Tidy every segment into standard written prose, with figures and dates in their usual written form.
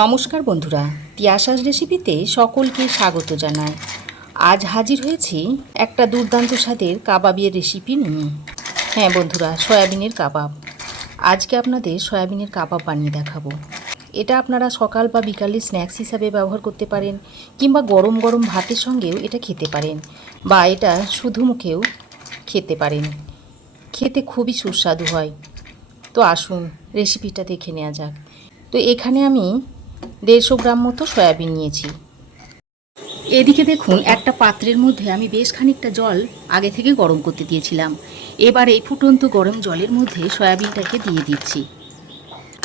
নমস্কার বন্ধুরা, তিয়াশাস রেসিপিতে সকলকে স্বাগত জানাই। আজ হাজির হয়েছি একটা দুর্দান্ত স্বাদের কাবাবের রেসিপি নিয়ে। হ্যাঁ বন্ধুরা, সয়াবিনের কাবাব। আজকে আপনাদের সয়াবিনের কাবাব বানিয়ে দেখাবো। এটা আপনারা সকাল বা বিকালে স্ন্যাক্স হিসাবে ব্যবহার করতে পারেন, কিংবা গরম গরম ভাতের সঙ্গেও এটা খেতে পারেন, বা এটা শুধু মুখেও খেতে পারেন। খেতে খুবই সুস্বাদু হয়। তো আসুন রেসিপিটা দেখে নেওয়া যাক। তো এখানে আমি 150 গ্রাম মতো সয়াবিন নিয়েছি। এদিকে দেখুন, একটা পাত্রের মধ্যে আমি বেশ খানিকটা জল আগে থেকে গরম করতে দিয়েছিলাম। এবার এই ফুটন্ত গরম জলের মধ্যে সয়াবিনটাকে দিয়ে দিচ্ছি।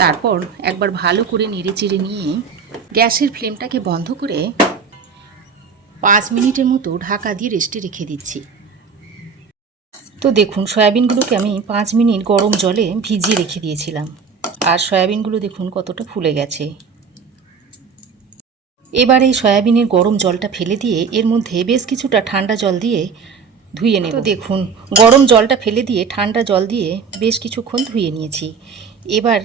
তারপর একবার ভালো করে নেড়ে চেড়ে নিয়ে গ্যাসের ফ্লেমটাকে বন্ধ করে 5 মিনিটের মতো ঢাকা দিয়ে রেস্টে রেখে দিচ্ছি। তো দেখুন, সয়াবিনগুলোকে আমি 5 মিনিট গরম জলে ভিজিয়ে রেখে দিয়েছিলাম, আর সয়াবিনগুলো দেখুন কতটা ফুলে গেছে। এবার এই সয়াবিনের গরম জলটা ফেলে দিয়ে এর মধ্যে বেশ কিছুটা ঠান্ডা জল দিয়ে ধুয়ে নেব। তো দেখুন, গরম জলটা ফেলে দিয়ে ঠান্ডা জল দিয়ে বেশ কিছুক্ষণ ধুয়ে নিয়েছি। এবার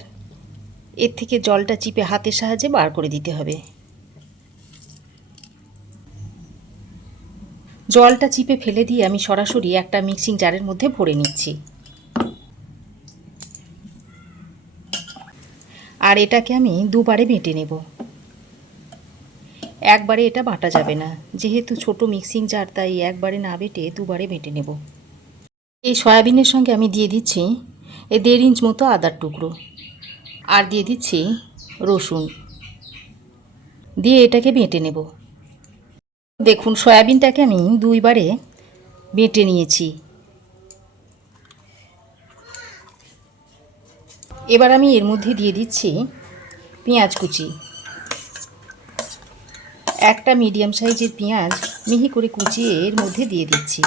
এর থেকে জলটা চিপে হাতের সাহায্যে বার করে দিতে হবে। জলটা চিপে ফেলে দিয়ে আমি সরাসরি একটা মিক্সিং জারের মধ্যে ভরে নিচ্ছি। আর এটাকে আমি দুবারে বেটে নেব। একবারে এটা বাটা যাবে না, যেহেতু ছোট মিক্সিং জার, তাই একবারে না বেটে দুবারে বেটে নেব। এই সয়াবিনের সঙ্গে আমি দিয়ে দিচ্ছি 1.5 ইঞ্চ মতো আদার টুকরো, আর দিয়ে দিচ্ছি রসুন, দিয়ে এটাকে বেটে নেব। দেখুন, সয়াবিনটাকে আমি দুইবারে বেটে নিয়েছি। এবার আমি এর মধ্যে দিয়ে দিচ্ছি পেঁয়াজ কুচি। একটা মিডিয়াম সাইজের পেঁয়াজ মিহি করে কুচিয়ে এর মধ্যে দিয়ে দিচ্ছি,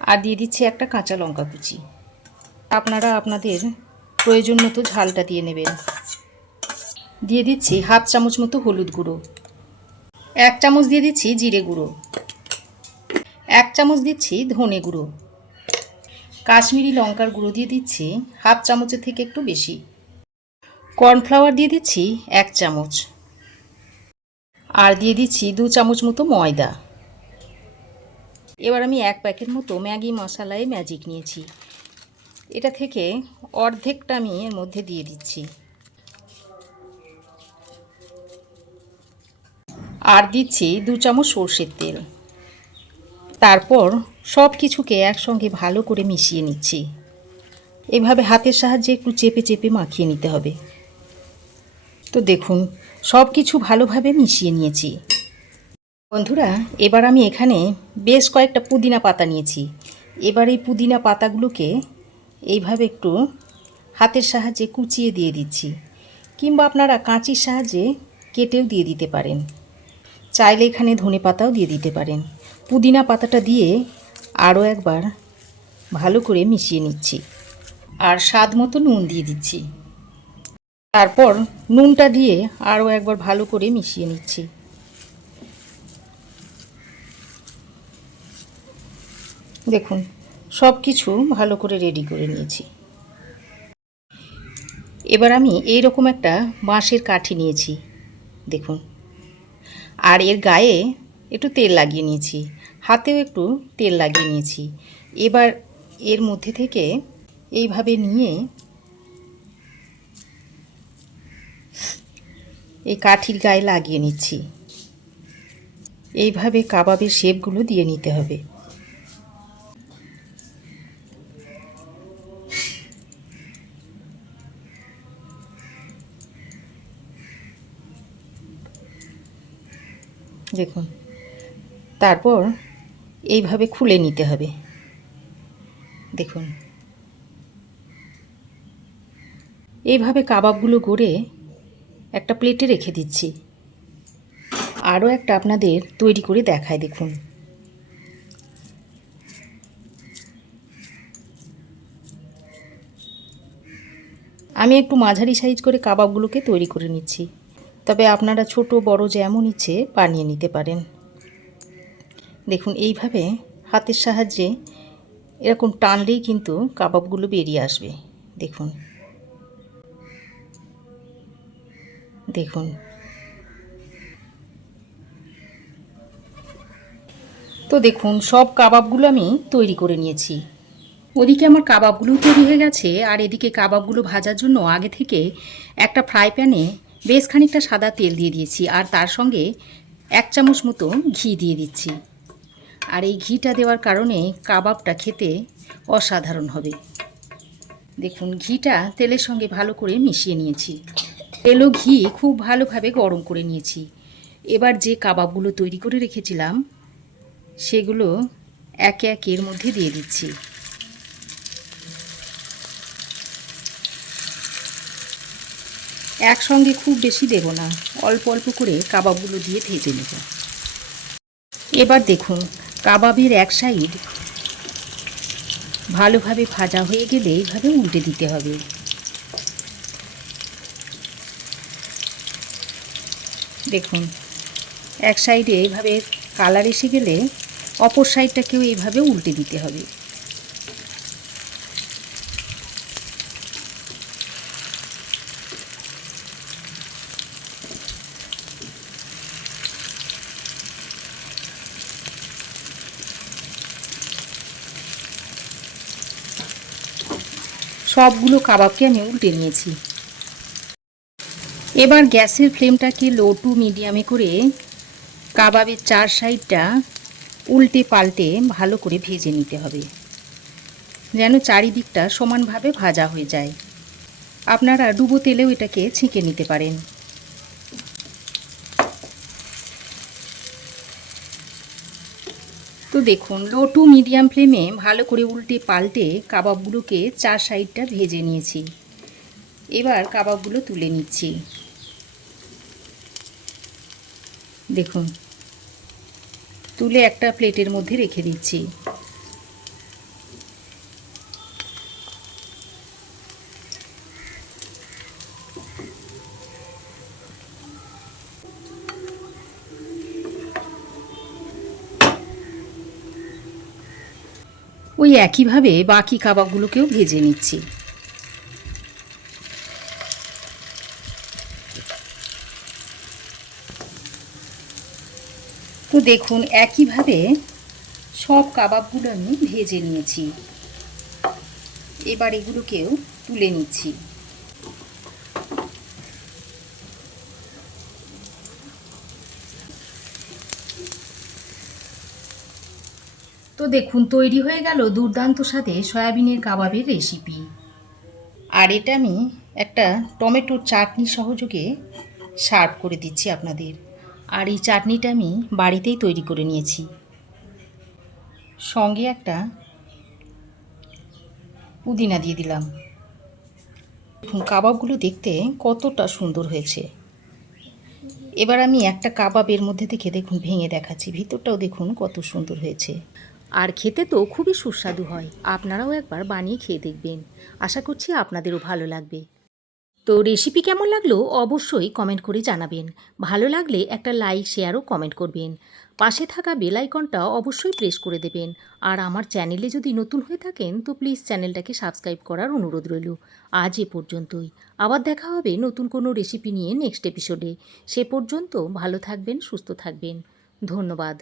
আর দিয়ে দিচ্ছি একটা কাঁচা লঙ্কা কুচি। আপনারা আপনাদের প্রয়োজন মতো ঝালটা দিয়ে নেবেন। দিয়ে দিচ্ছি হাফ চামচ মতো হলুদ গুঁড়ো, 1 চামচ দিয়ে দিচ্ছি জিরে গুঁড়ো, 1 চামচ দিচ্ছি ধনে গুঁড়ো, কাশ্মীরি লঙ্কার গুঁড়ো দিয়ে দিচ্ছি হাফ চামচের থেকে একটু বেশি, কর্নফ্লাওয়ার দিয়ে দিচ্ছি 1 চামচ, আর দিয়ে দিচ্ছি 2 চামচ মতো ময়দা। এবার আমি 1 প্যাকেট মতো ম্যাগি মশলায় ম্যাজিক নিয়েছি, এটা থেকে অর্ধেকটা আমি এর মধ্যে দিয়ে দিচ্ছি। আর দিচ্ছি 2 চামচ সর্ষের তেল। তারপর সব কিছুকে একসঙ্গে ভালো করে মিশিয়ে নিচ্ছি। এভাবে হাতের সাহায্যে একটু চেপে চেপে মাখিয়ে নিতে হবে। তো দেখুন, সব কিছু ভালোভাবে মিশিয়ে নিয়েছি। বন্ধুরা, এবার আমি এখানে বেশ কয়েকটা পুদিনা পাতা নিয়েছি। এবার এই পুদিনা পাতাগুলোকে এইভাবে একটু হাতের সাহায্যে কুচিয়ে দিয়ে দিচ্ছি, কিংবা আপনারা কাঁচির সাহায্যে কেটেও দিয়ে দিতে পারেন। চাইলে এখানে ধনে পাতাও দিয়ে দিতে পারেন। পুদিনা পাতাটা দিয়ে আরও একবার ভালো করে মিশিয়ে নিচ্ছি, আর স্বাদ মতো নুন দিয়ে দিচ্ছি। তারপর নুনটা দিয়ে আরও একবার ভালো করে মিশিয়ে নিচ্ছি। দেখুন, সব কিছু ভালো করে রেডি করে নিয়েছি। এবার আমি এইরকম একটা বাঁশের কাঠি নিয়েছি, দেখুন, আর এর গায়ে একটু তেল লাগিয়ে নিয়েছি, হাতেও একটু তেল লাগিয়ে নিয়েছি। এবার এর মধ্যে থেকে এইভাবে নিয়ে এই কাঠির গায়ে লাগিয়ে নিচ্ছি। এইভাবে কাবাবের শেপগুলো দিয়ে নিতে হবে। দেখুন, তারপর এইভাবে খুলে নিতে হবে। দেখুন, এইভাবে কাবাবগুলো গড়ে একটা প্লেটে রেখে দিচ্ছি। আরও একটা আপনাদের তৈরি করে দেখায়। দেখুন, আমি একটু মাঝারি সাইজ করে কাবাবগুলোকে তৈরি করে নিচ্ছি, তবে আপনারা ছোট বড় যেমন ইচ্ছে বানিয়ে নিতে পারেন। দেখুন, এইভাবে হাতের সাহায্যে এরকম টানলেই কিন্তু কাবাবগুলো বেরিয়ে আসবে। দেখুন, দেখুন। তো দেখুন সব কাবাবগুলো আমি তৈরি করে নিয়েছি। ওদিকে আমার কাবাবগুলো তৈরি হয়ে গেছে, আর এদিকে কাবাবগুলো ভাজার জন্য আগে থেকে একটা ফ্রাই প্যানে বেশ খানিকটা সাদা তেল দিয়ে দিয়েছি, আর তার সঙ্গে 1 চামচ মতো ঘি দিয়ে দিচ্ছি। আর এই ঘিটা দেওয়ার কারণে কাবাবটা খেতে অসাধারণ হবে। দেখুন ঘিটা তেলের সঙ্গে ভালো করে মিশিয়ে নিয়েছি। তেল ও ঘি খুব ভালোভাবে গরম করে নিয়েছি। এবার যে কাবাবগুলো তৈরি করে রেখেছিলাম সেগুলো একে একে এর মধ্যে দিয়ে দিচ্ছি। একসঙ্গে খুব বেশি দেব না, অল্প অল্প করে কাবাবগুলো দিয়ে ভেজে নেব। এবার দেখুন কাবাবের এক সাইড ভালোভাবে ভাজা হয়ে গেলে এইভাবে উল্টে দিতে হবে। দেখুন এক সাইডে এইভাবে কালার এসে গেলে অপর সাইডটাকেও এইভাবে উল্টে দিতে হবে। সবগুলো কাবাবকে আমি উল্টে নিয়েছি। এবার গ্যাসের ফ্লেমটাকে লো টু মিডিয়ামে করে কাবাবের 4 সাইডটা উল্টে পাল্টে ভালো করে ভেজে নিতে হবে, যেন চারিদিকটা সমানভাবে ভাজা হয়ে যায়। আপনারা ডুবো তেলেও এটাকে ছেঁকে নিতে পারেন। তো দেখুন লো টু মিডিয়াম ফ্লেমে ভালো করে উল্টে পাল্টে কাবাবগুলোকে 4 সাইডটা ভেজে নিয়েছি। এবার কাবাবগুলো তুলে নিচ্ছি। দেখুন তুলে একটা প্লেটের মধ্যে রেখে দিচ্ছি। ওই একইভাবে বাকি কাবাবগুলোকেও ভেজে নিচ্ছি। তো দেখুন একইভাবে সব কাবাবগুলো আমি ভেজে নিয়েছি। এবার এগুলোকেও তুলে নিচ্ছি। তো দেখুন তৈরি হয়ে গেল দুর্দান্ত স্বাদে সয়াবিনের কাবাবের রেসিপি। আর এটা আমি একটা টমেটোর চাটনি সহযোগে সার্ভ করে দিচ্ছি আপনাদের। আর এই চাটনিটা আমি বাড়িতেই তৈরি করে নিয়েছি। সঙ্গে একটা পুদিনা দিয়ে দিলাম। দেখুন কাবাবগুলো দেখতে কতটা সুন্দর হয়েছে। এবার আমি একটা কাবাবের মধ্যে থেকে দেখুন ভেঙে দেখাচ্ছি, ভিতরটাও দেখুন কত সুন্দর হয়েছে। আর খেতে তো খুবই সুস্বাদু হয়। আপনারাও একবার বানিয়ে খেয়ে দেখবেন। আশা করছি আপনাদেরও ভালো লাগবে। তো রেসিপি কেমন লাগলো অবশ্যই কমেন্ট করে জানাবেন। ভালো লাগলে একটা লাইক শেয়ার ও কমেন্ট করবেন। পাশে থাকা বেল আইকনটা অবশ্যই প্রেস করে দেবেন। আর আমার চ্যানেলে যদি নতুন হয়ে থাকেন তো প্লিজ চ্যানেলটাকে সাবস্ক্রাইব করার অনুরোধ রইল। আজ এ পর্যন্তই। আবার দেখা হবে নতুন কোনো রেসিপি নিয়ে নেক্সট এপিসোডে। সে পর্যন্ত ভালো থাকবেন, সুস্থ থাকবেন। ধন্যবাদ।